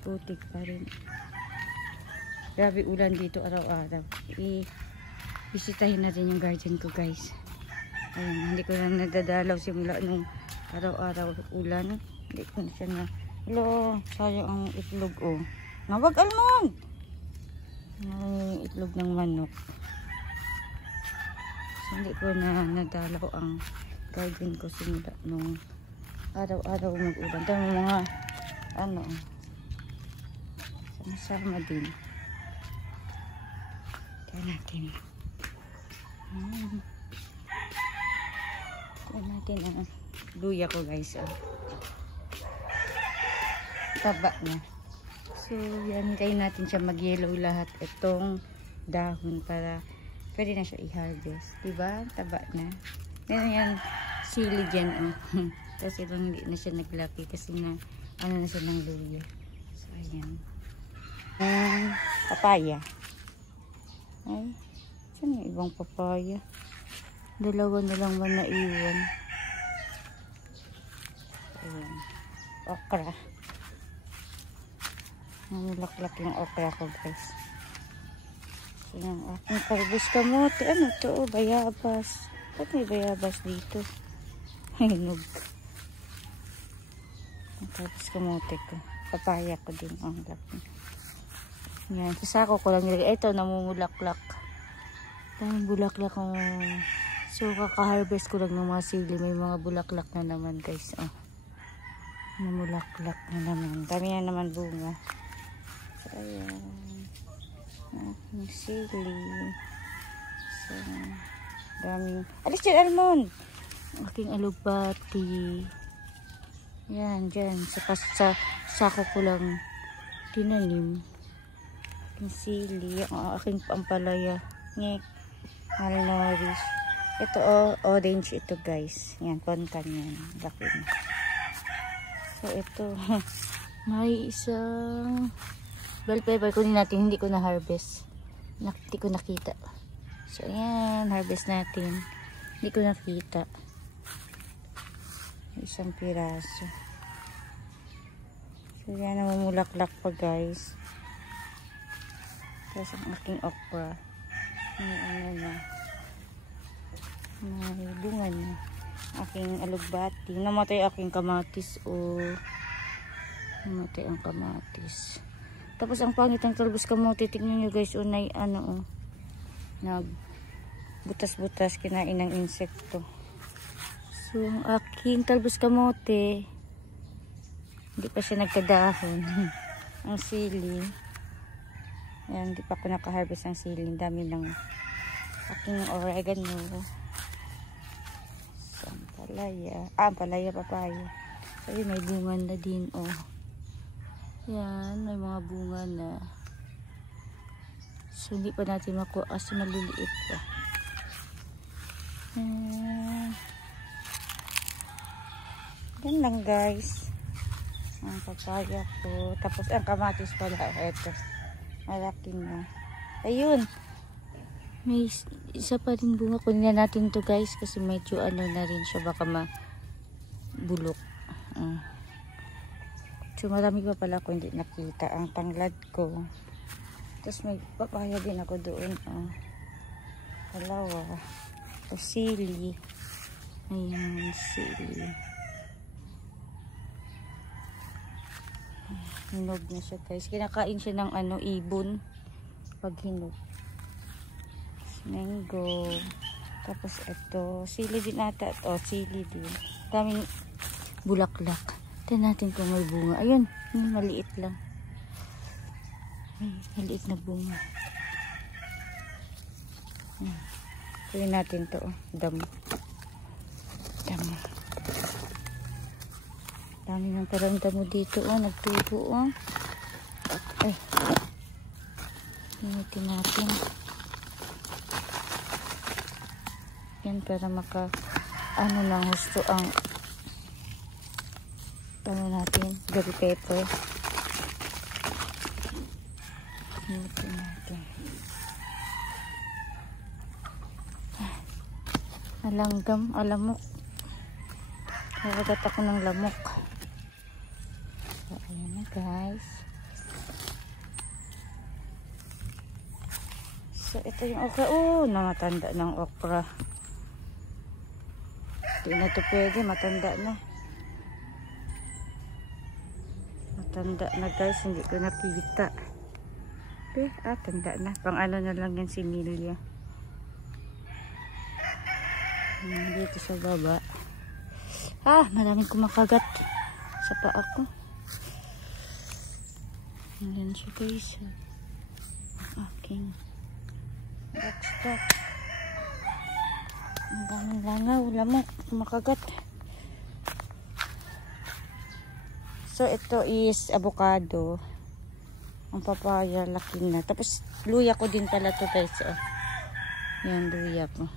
putik pa rin. Grabe ulan dito araw-araw. Bisitahin natin yung garden ko guys. Ayun, hindi ko na nadadalaw simula nung araw-araw ulan. Hindi ko na siya na. Hello, sayang ang itlog oh. Nawag almond! Yung itlog ng manok. So, hindi ko na nadalaw ang garden ko simula nung araw-araw mag-ulan. Dami mga ano sama-sama din. Kaya natin ang luya ko guys. Taba na. So yan, hintayin natin siya mag-yellow lahat itong dahon para pwede na siya i-harvest. Diba? Taba na. Meron yan sili dyan. Kasi lang hindi na siya naglaki kasi na ano na siya ng luya. So ayan. Papaya. Ay, saan yung ibang papaya? Dalawa na lang man naiwan. Ayan. Okra. Namulaklak yung okra ko guys. So yung aking talbos kamote. Ano to? Bayabas. Ba't may bayabas dito? Hinog. Ang talbos kamote ko. Papaya ko din. Ang laki. Yan. Sa sako ko lang nilagay. Ito, namumulaklak. Daming bulaklak ang... So, kaka-harvest ko lang ng mga sili. May mga bulaklak na naman, guys. Oh. Namulaklak na naman. Dami na naman bunga. So, ayan. Aking sili. So, daming... Alis dyan, almond! Aking alugbati. Yan, dyan. Sa sako ko lang tinanim. Sili, ang aking pampalaya, ngek, malnourished. Ito orange ito guys. Yan, konkan yan. Laki na. So ito, may isang bell pepper. Kunin natin, hindi ko na harvest. Hindi ko nakita. So yan, harvest natin. Hindi ko nakita. Isang piraso. So yan, namumulaklak pa guys. Tapos ang aking okra. May ano na. May bunga na. Aking alugbati. Namatay aking kamatis. Namatay ang kamatis. Tapos ang pangit ng talbos kamote. Tignan nyo guys. Unay ano butas-butas. Kinain ng insekto. So ang aking talbos kamote. Hindi pa siya nagkadahon. Ang sili. Ayan, hindi pa ako naka-harvest ng siling. Dami ng aking oregano. Sampalaya. Ampalaya, papaya. So, yun, may bunga na din, oh. Yan, may mga bunga na. So, hindi pa natin makuha kasi maliliit pa. Yan lang, guys. Ang papaya ko. Tapos, ang kamatis pala. Ito. Malaki na. Ayun. May isa pa rin bunga. Kunin na natin to guys. Kasi medyo ano na rin siya. Baka mabulok. So marami pa pala ako hindi nakita. Ang tanglad ko. Tapos may papaya din ako doon. Dalawa. O sili. Ayan. Sili. Hinog na siya guys. Kinakain siya ng ibon pag hinog. Mango. Tapos ito. Sili din ata. Sili din. Daming bulaklak. Tignan natin kung may bunga. Ayun. Maliit lang. Maliit na bunga. Kunin natin to. Damo. Damo. Dami ng karandamo dito, nagtubo, Ay. Initin natin. Yan, para ano lang, gusto ang natin, gabi pepper. Initin natin. Alanggam, alamok. Nakagat ako ng lamok. So, ayan na guys. So, ito yung okra. Oh, namatanda ng okra. Hindi na ito pwede. Matanda na. Matanda na guys. Hindi ko nakikita. Tanda na. Pang ano na lang yan si Milya. Dito sa baba. Maraming kumakagat sa paa ko. Ayan siya guys. Aking backstop. Ang daming langaw, lamok, kumakagat. So ito is avocado. Ang papaya laki na. Tapos luya ko din pala to guys. Yan luya ko.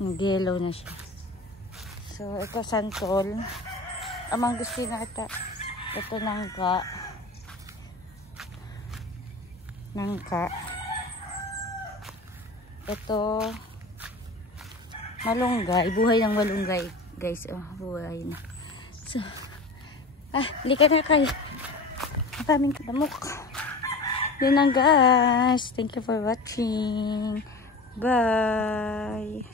Yung yellow na siya. So ito santol. Amang gusto na ata. Ito nangka. Ito malunggay, buhay ng malunggay guys. Buhay na. So lika na kayo. Maraming kalamok. Yun lang guys. Thank you for watching. Bye.